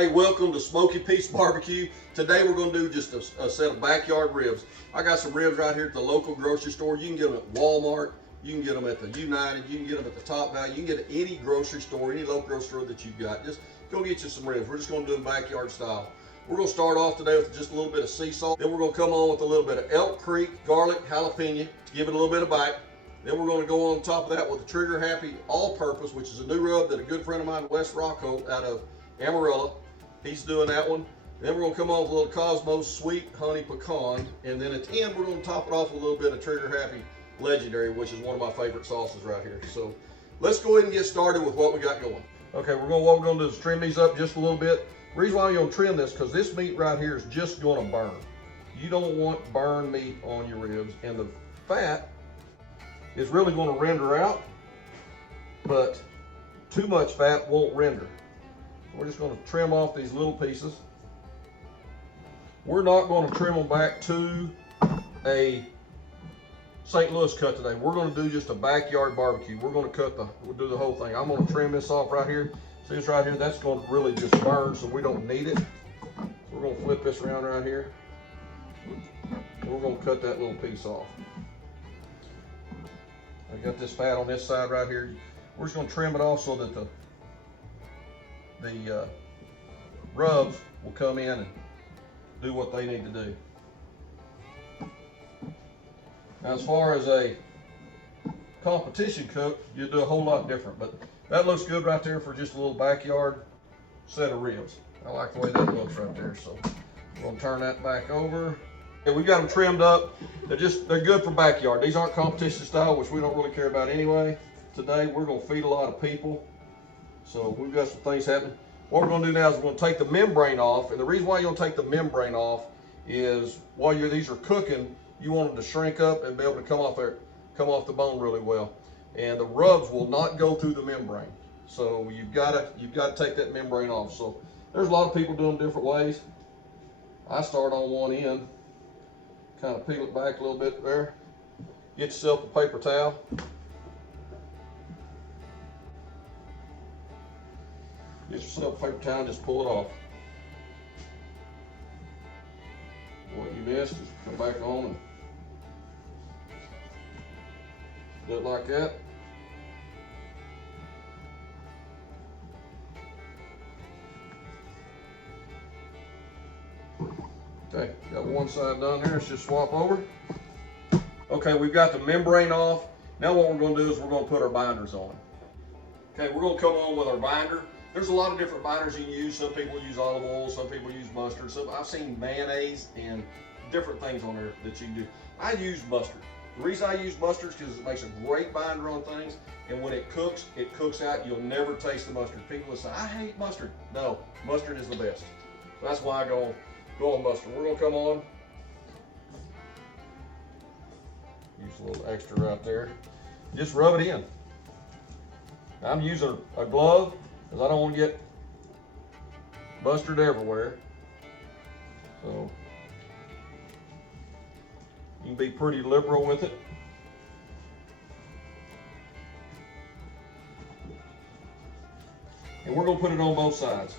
Hey, welcome to Smoky Pete's Barbecue. Today we're going to do just a set of backyard ribs. I got some ribs right here at the local grocery store. You can get them at Walmart, you can get them at the United, you can get them at the Top Value, you can get at any grocery store, any local grocery store that you've got. Just go get you some ribs. We're just going to do them backyard style. We're going to start off today with just a little bit of sea salt. Then we're going to come on with a little bit of Elk Creek garlic jalapeno to give it a little bit of bite. Then we're going to go on top of that with the Trigger Happy All-Purpose, which is a new rub that a good friend of mine, Wes Rocco, out of Amarillo, he's doing that one. Then we're going to come on with a little Cosmos Sweet Honey Pecan. And then at the end, we're going to top it off with a little bit of Trigger Happy Legendary, which is one of my favorite sauces right here. So let's go ahead and get started with what we got going. Okay, what we're going to do is trim these up just a little bit. The reason why you're going to trim this, because this meat right here is just going to burn. You don't want burned meat on your ribs, and the fat is really going to render out, but too much fat won't render. We're just going to trim off these little pieces. We're not going to trim them back to a St. Louis cut today. We're going to do just a backyard barbecue. We're going to we'll do the whole thing. I'm going to trim this off right here. See this right here? That's going to really just burn, so we don't need it. We're going to flip this around right here. And we're going to cut that little piece off. I got this fat on this side right here. We're just going to trim it off so that the rubs will come in and do what they need to do. Now, as far as a competition cook, you do a whole lot different, but that looks good right there for just a little backyard set of ribs. I like the way that looks right there, so we're going to turn that back over. And we've got them trimmed up. They're good for backyard. These aren't competition style, which we don't really care about anyway. Today we're going to feed a lot of people, so we've got some things happening. What we're going to do now is we're going to take the membrane off, and the reason why you're going to take the membrane off is while these are cooking, you want them to shrink up and be able to come off the bone really well. And the rubs will not go through the membrane, so you've got to take that membrane off. So there's a lot of people doing different ways. I start on one end. Kind of peel it back a little bit there. Get yourself a paper towel. Get yourself a paper towel and just pull it off. What you missed, just come back on and do it like that. Okay, got one side done there. Let's just swap over. Okay, we've got the membrane off. Now what we're going to do is we're going to put our binders on. Okay, we're going to come on with our binder. There's a lot of different binders you can use. Some people use olive oil, some people use mustard. I've seen mayonnaise and different things on there that you can do. I use mustard. The reason I use mustard is because it makes a great binder on things, and when it cooks out. You'll never taste the mustard. People will say, I hate mustard. No, mustard is the best. That's why I go on mustard. We're going to come on. Use a little extra right there. Just rub it in. I'm using a glove because I don't want to get mustard everywhere. So you can be pretty liberal with it. And we're going to put it on both sides.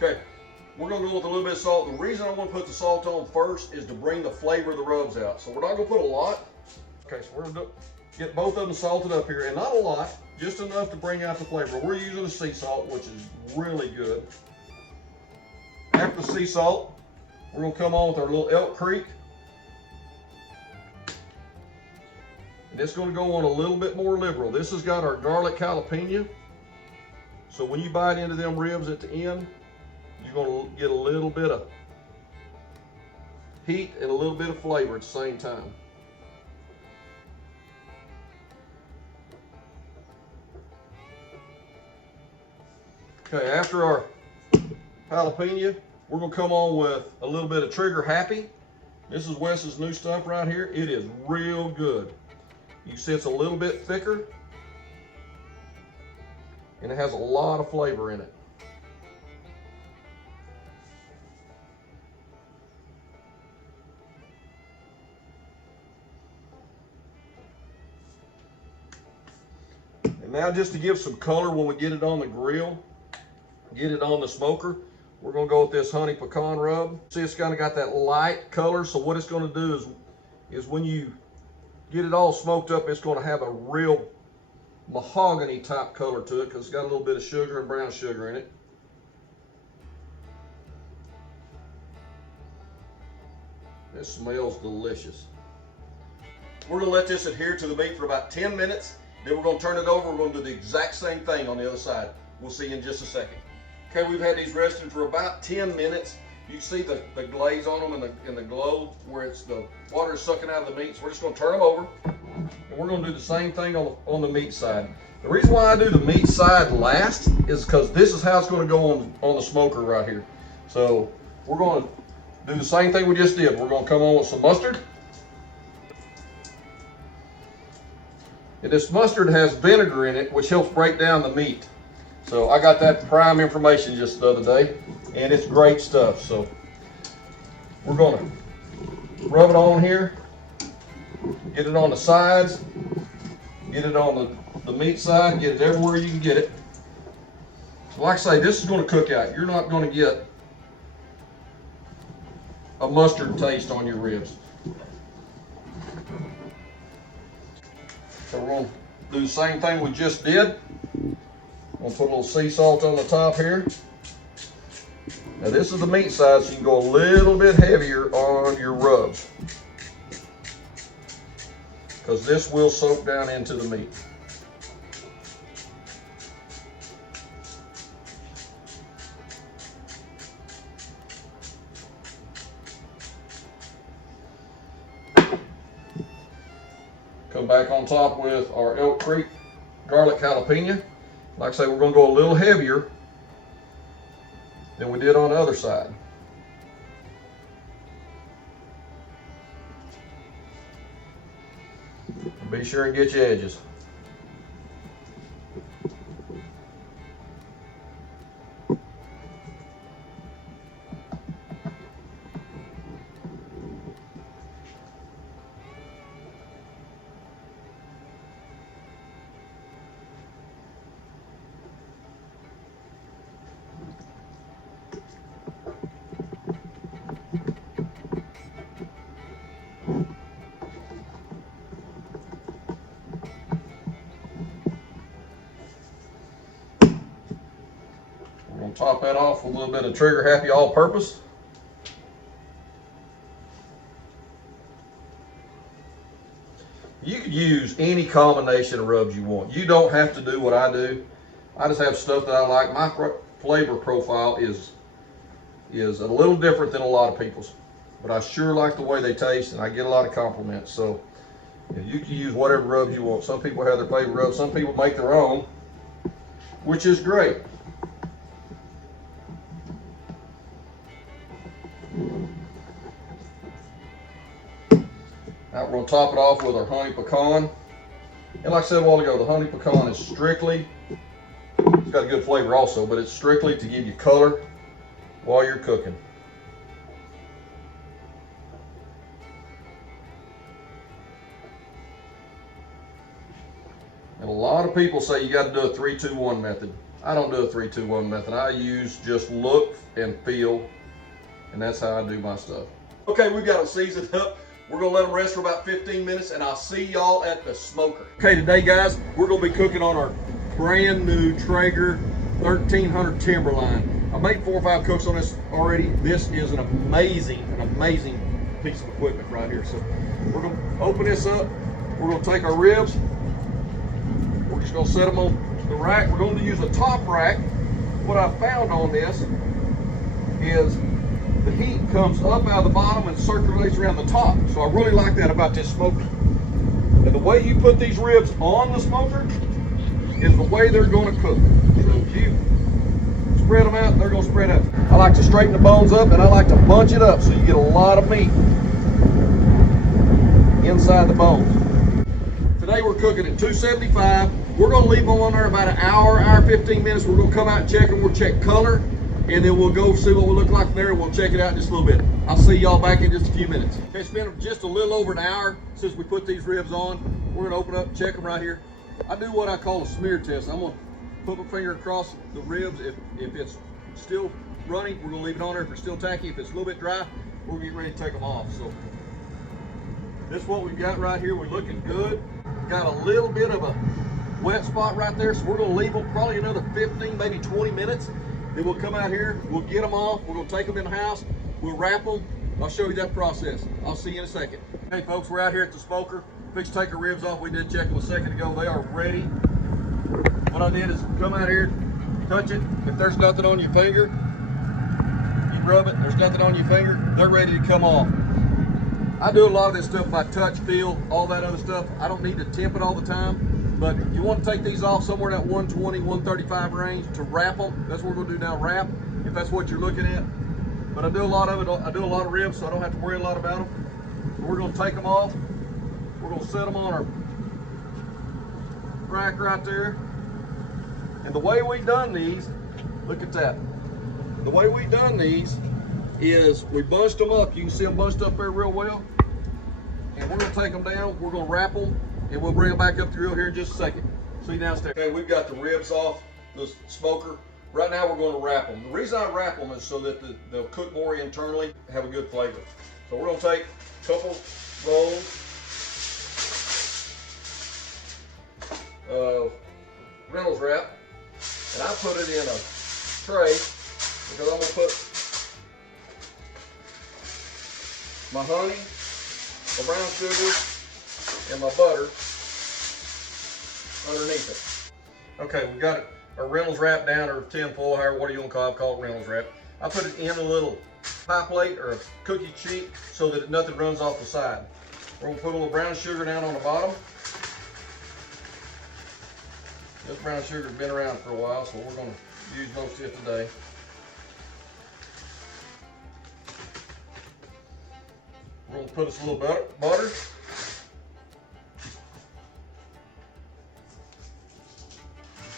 Okay, we're going to go with a little bit of salt. The reason I want to put the salt on first is to bring the flavor of the rubs out. So we're not going to put a lot. Okay, so we're going to get both of them salted up here, and not a lot, just enough to bring out the flavor. We're using the sea salt, which is really good. After the sea salt, we're going to come on with our little Elk Creek. And it's going to go on a little bit more liberal. This has got our garlic jalapeno. So when you bite into them ribs at the end, you're going to get a little bit of heat and a little bit of flavor at the same time. Okay, after our jalapeno, we're going to come on with a little bit of Trigger Happy. This is Wes's new stuff right here. It is real good. You see it's a little bit thicker, and it has a lot of flavor in it. And now just to give some color when we get it on the grill, get it on the smoker, we're gonna go with this honey pecan rub. See, it's kind of got that light color, so what it's gonna do is when you get it all smoked up, it's gonna have a real mahogany type color to it because it's got a little bit of sugar and brown sugar in it. It smells delicious. We're gonna let this adhere to the meat for about 10 minutes. Then we're gonna turn it over. We're gonna do the exact same thing on the other side. We'll see you in just a second. Okay, we've had these resting for about 10 minutes. You can see the glaze on them and the glow where it's the water is sucking out of the meat. So we're just gonna turn them over. And we're gonna do the same thing on the meat side. The reason why I do the meat side last is because this is how it's gonna go on the smoker right here. So we're gonna do the same thing we just did. We're gonna come on with some mustard. And this mustard has vinegar in it, which helps break down the meat. So I got that prime information just the other day, and it's great stuff. So we're gonna rub it on here, get it on the sides, get it on the meat side, get it everywhere you can get it. So like I say, this is gonna cook out. You're not gonna get a mustard taste on your ribs. So we're gonna do the same thing we just did. I'm gonna put a little sea salt on the top here. Now this is the meat side, so you can go a little bit heavier on your rubs, because this will soak down into the meat. Come back on top with our Elk Creek garlic jalapeno. Like I say, we're gonna go a little heavier than we did on the other side. Be sure and get your edges. Top that off with a little bit of Trigger Happy All-Purpose. You could use any combination of rubs you want. You don't have to do what I do. I just have stuff that I like. My flavor profile is a little different than a lot of people's, but I sure like the way they taste, and I get a lot of compliments. So you can use whatever rubs you want. Some people have their favorite rubs. Some people make their own, which is great. Now we're going to top it off with our honey pecan. And like I said a while ago, the honey pecan is strictly, it's got a good flavor also, but it's strictly to give you color while you're cooking. And a lot of people say you got to do a 3-2-1 method. I don't do a 3-2-1 method. I use just look and feel, and that's how I do my stuff. Okay, we've got them seasoned up. We're gonna let them rest for about 15 minutes, and I'll see y'all at the smoker. Okay, today guys, we're gonna be cooking on our brand new Traeger 1300 Timberline. I made 4 or 5 cooks on this already. This is an amazing piece of equipment right here. So we're gonna open this up. We're gonna take our ribs. We're just gonna set them on the rack. We're gonna use a top rack. What I found on this is the heat comes up out of the bottom and circulates around the top. So I really like that about this smoker. And the way you put these ribs on the smoker is the way they're going to cook. So if you spread them out, they're going to spread out. I like to straighten the bones up, and I like to bunch it up so you get a lot of meat inside the bones. Today we're cooking at 275. We're going to leave them on there about an hour, 15 minutes. We're going to come out and check them. We'll check color, and then we'll go see what we look like there, and we'll check it out in just a little bit. I'll see y'all back in just a few minutes. Okay, it's been just a little over an hour since we put these ribs on. We're gonna open up, check them right here, I do what I call a smear test. I'm gonna put my finger across the ribs. If it's still runny, we're gonna leave it on there. If it's still tacky, if it's a little bit dry, we're getting ready to take them off. So this is what we've got right here. We're looking good. Got a little bit of a wet spot right there, so we're gonna leave them probably another 15, maybe 20 minutes. Then we'll come out here, we'll get them off, we're gonna take them in the house, we'll wrap them. I'll show you that process. I'll see you in a second. Hey folks, we're out here at the smoker. Fixed to take the ribs off. We did check them a second ago. They are ready. What I did is come out here, touch it. If there's nothing on your finger, you rub it, there's nothing on your finger, they're ready to come off. I do a lot of this stuff by touch, feel, all that other stuff. I don't need to temp it all the time, but you want to take these off somewhere in that 120, 135 range to wrap them. That's what we're gonna do now, wrap, if that's what you're looking at. But I do a lot of it, I do a lot of ribs, so I don't have to worry a lot about them. We're gonna take them off. We're gonna set them on our rack right there. And the way we done these, look at that. The way we done these is we bunched them up. You can see them bunched up there real well. And we're gonna take them down, we're gonna wrap them, and we'll bring them back up the grill here in just a second. See you downstairs. Okay, we've got the ribs off the smoker. Right now we're gonna wrap them. The reason I wrap them is so that they'll cook more internally, have a good flavor. So we're gonna take a couple rolls of Reynolds wrap, and I put it in a tray because I'm gonna put my honey, my brown sugar, and my butter underneath it. Okay, we got our Reynolds wrap down, or tin foil, however, what do you want to call it? Call it Reynolds wrap. I put it in a little pie plate or a cookie sheet so that nothing runs off the side. We're gonna put a little brown sugar down on the bottom. This brown sugar's been around for a while, so we're gonna use most of it today. We're gonna put us a little butter.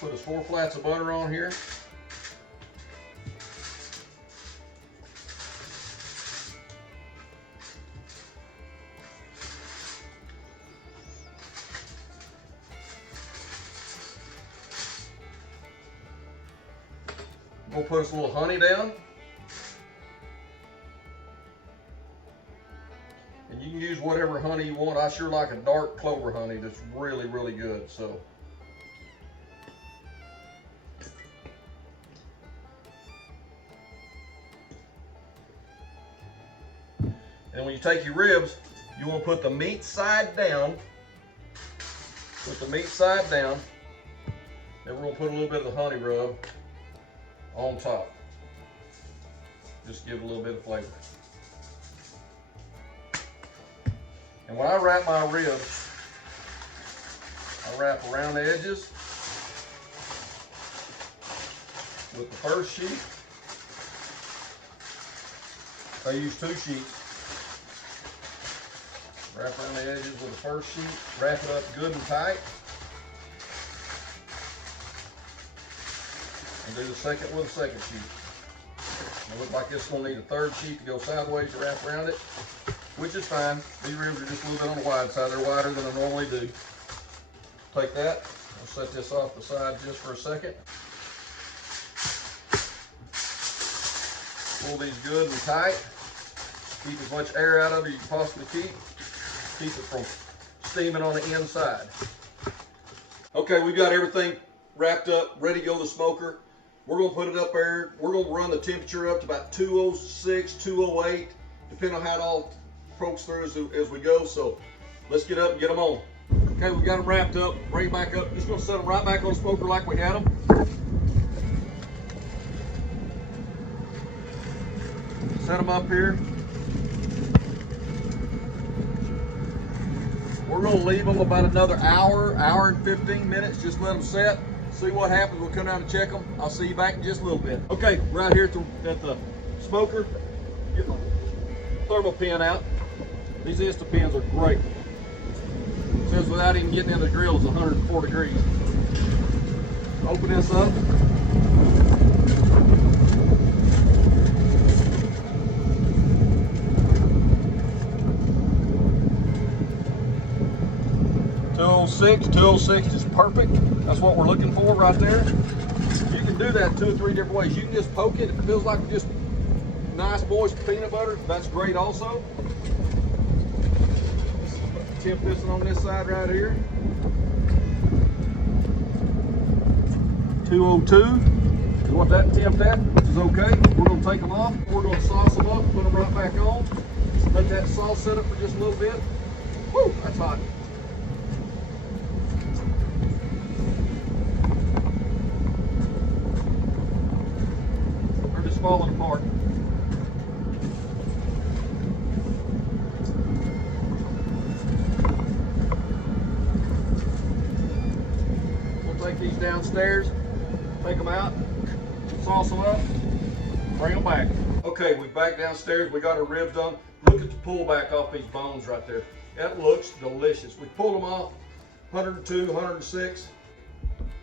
Put us 4 flats of butter on here. We'll put us a little honey down. And you can use whatever honey you want. I sure like a dark clover honey that's really, really good. So and when you take your ribs, you want to put the meat side down. Put the meat side down. Then we're going to put a little bit of the honey rub on top. Just give it a little bit of flavor. And when I wrap my ribs, I wrap around the edges with the first sheet. I use 2 sheets. Wrap around the edges with the first sheet, wrap it up good and tight. And do the second with the second sheet. It looks like it's gonna need a 3rd sheet to go sideways to wrap around it, which is fine. These ribs are just a little bit on the wide side. They're wider than I normally do. Take that, I'll set this off the side just for a second. Pull these good and tight. Keep as much air out of it as you can possibly keep. Keep it from steaming on the inside. Okay, we've got everything wrapped up, ready to go to the smoker. We're gonna put it up there. We're gonna run the temperature up to about 206, 208, depending on how it all pokes through as we go. So let's get up and get them on. Okay, we got them wrapped up, bring them back up. Just gonna set them right back on the smoker like we had them. Set them up here. We're gonna leave them about another hour and 15 minutes. Just let them set. See what happens. We'll come down and check them. I'll see you back in just a little bit. Okay, right here at the smoker. Get my thermal pin out. These Insta pins are great. It says without even getting in the grill, it's 104 degrees. Open this up. 206. 206 is perfect. That's what we're looking for right there. You can do that 2 or 3 different ways. You can just poke it. If it feels like just nice moist peanut butter, that's great also. Tip this one on this side right here. 202 is what that tipped at, which is okay. We're going to take them off. We're going to sauce them up, put them right back on. Let that sauce set up for just a little bit. Woo, that's hot. They're just falling apart. We'll take these downstairs, take them out, sauce them up, bring them back. Okay, we're back downstairs. We got our ribs done. Look at the pullback off these bones right there. That looks delicious. We pulled them off, 102, 106.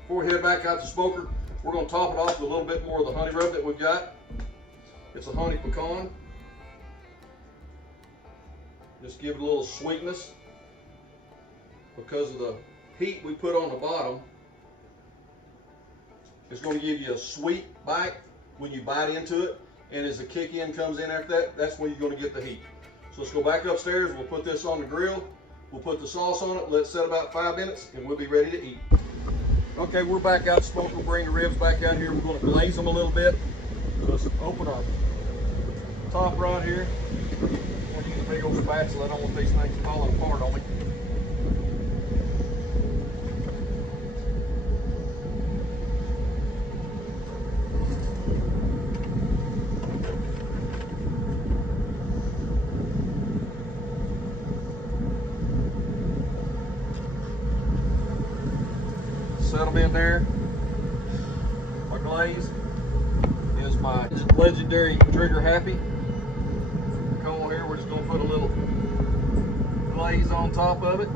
Before we head back out to the smoker, we're going to top it off with a little bit more of the honey rub that we've got. It's a honey pecan. Just give it a little sweetness. Because of the heat we put on the bottom, it's going to give you a sweet bite when you bite into it. And as the kick in comes in after that, that's when you're going to get the heat. So let's go back upstairs. We'll put this on the grill. We'll put the sauce on it. Let it set about 5 minutes, and we'll be ready to eat. Okay, we're back out to smoke. We'll bring the ribs back out here. We're going to glaze them a little bit. So let's open our top right here. I'm going to use a big old spatula. I don't want these things falling apart on me. Set them in there. My glaze is my legendary Trigger Happy. Come on here, we're just going to put a little glaze on top of it.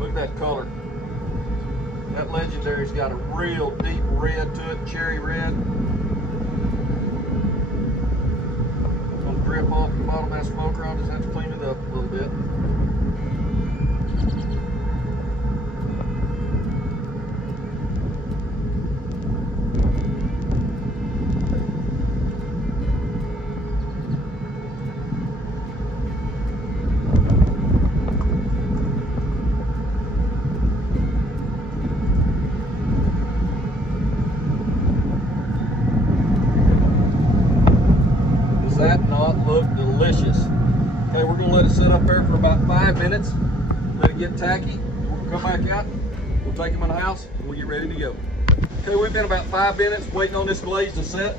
Look at that color. That legendary's got a real deep red to it, cherry red. Drip off the bottom of that smoker. I'll just have to clean it up a little bit. That not look delicious? Okay, we're gonna let it sit up there for about 5 minutes. Let it get tacky. We'll come back out. We'll take them in the house and we'll get ready to go. Okay, we've been about 5 minutes waiting on this glaze to set.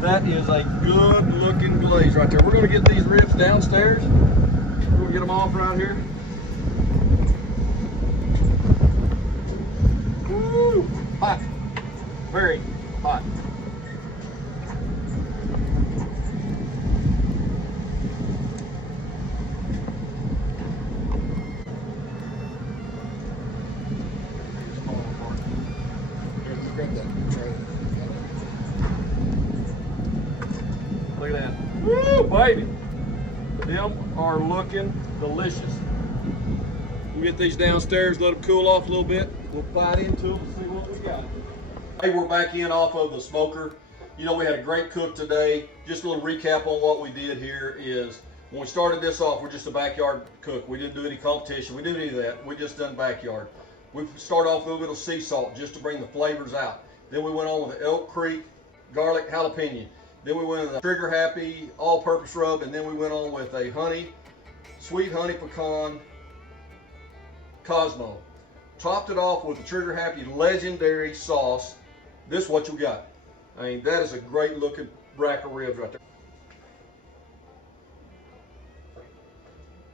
That is a good looking glaze right there. We're gonna get these ribs downstairs. We're gonna get them off right here. Woo! Hot. Very hot. Look at that. Woo, baby. Them are looking delicious. We'll get these downstairs, let them cool off a little bit. We'll bite into them and see what we got. Hey, we're back in off of the smoker. You know, we had a great cook today. Just a little recap on what we did here is, when we started this off, we're just a backyard cook. We didn't do any competition. We didn't do any of that. We just done backyard. We started off with a little bit of sea salt just to bring the flavors out. Then we went on with the Elk Creek garlic jalapeno. Then we went with the Trigger Happy all-purpose rub, and then we went on with a sweet honey pecan Cosmo. Topped it off with the Trigger Happy legendary sauce. This is what you got. I mean, that is a great looking rack of ribs right there.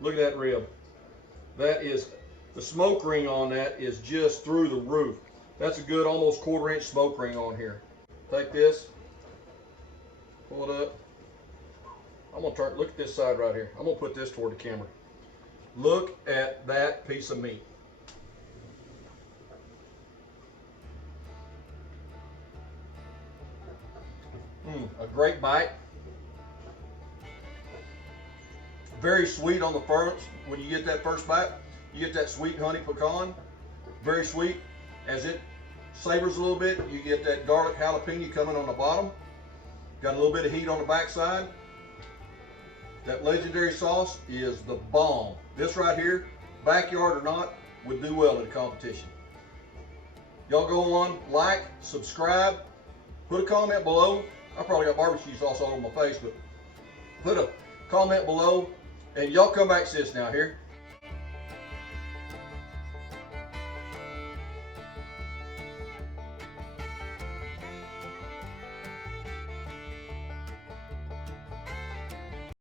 Look at that rib. That is, the smoke ring on that is just through the roof. That's a good almost 1/4 inch smoke ring on here. Take this, pull it up. I'm gonna turn, look at this side right here. I'm gonna put this toward the camera. Look at that piece of meat. a great bite. Very sweet on the first. When you get that first bite, you get that sweet honey pecan. Very sweet. As it savors a little bit, you get that garlic jalapeno coming on the bottom. Got a little bit of heat on the backside. That legendary sauce is the bomb. This right here, backyard or not, would do well in a competition. Y'all go on, like, subscribe, put a comment below. I probably got barbecue sauce all over my face, but put a comment below, and y'all come back and see us now here.